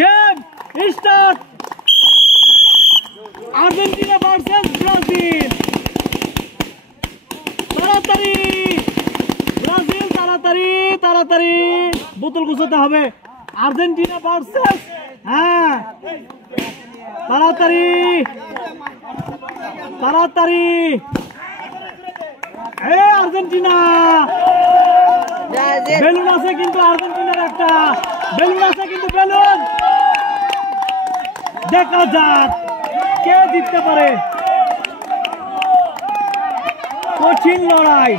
Game start. Argentina versus Brazil. তাড়াতাড়ি Brazil, তাড়াতাড়ি তাড়াতাড়ি বোতল গুছাতে হবে। আর্জেন্টিনা ভার্সেস, হ্যাঁ তাড়াতাড়ি তাড়াতাড়ি। আর্জেন্টিনা বেলুন আছে কিন্তু, আর্জেন্টিনার একটা বেলুন আছে কিন্তু, বেলুন দেখা যাক কে জিততে পারে। কঠিন লড়াই,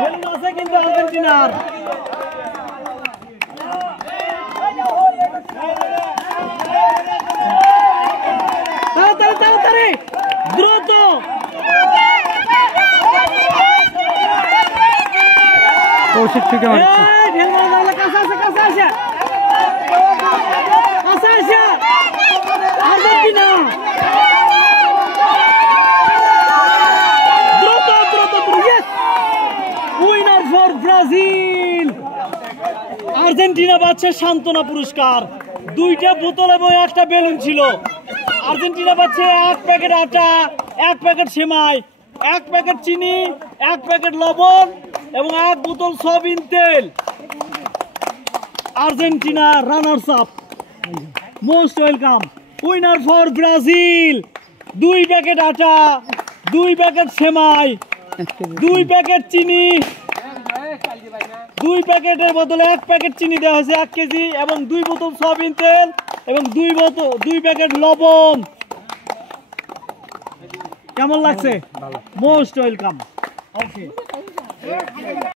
বেলুন আছে কিন্তু আর্জেন্টিনার। তাড়াতাড়ি তাড়াতাড়ি দ্রুত। কৌশিক থেকে আর্জেন্টিনা দ্রুত দ্রুত দ্রুত, উইনার ফর ব্রাজিল। আর্জেন্টিনা পাচ্ছে সান্ত্বনা পুরস্কার। 2টা বোতল এবং একটা বেলুন ছিল। আর্জেন্টিনা পাচ্ছে 1 প্যাকেট আটা, 1 প্যাকেট সেমাই, 1 প্যাকেট চিনি, 1 প্যাকেট লবণ এবং 1 বোতল সয়াবিন তেল। Argentina runners up, most welcome. Winner for Brazil. 2 packet আটা, 2 প্যাকেট সেমাই, 2 প্যাকেট চিনি, 2 প্যাকেটের বদলে 1 প্যাকেট চিনি দেওয়া হয়েছে 1 কেজি, এবং 2 বোতল সয়াবিন তেল এবং 2 প্যাকেট লবণ। কেমন লাগছে? Most welcome. ওকে।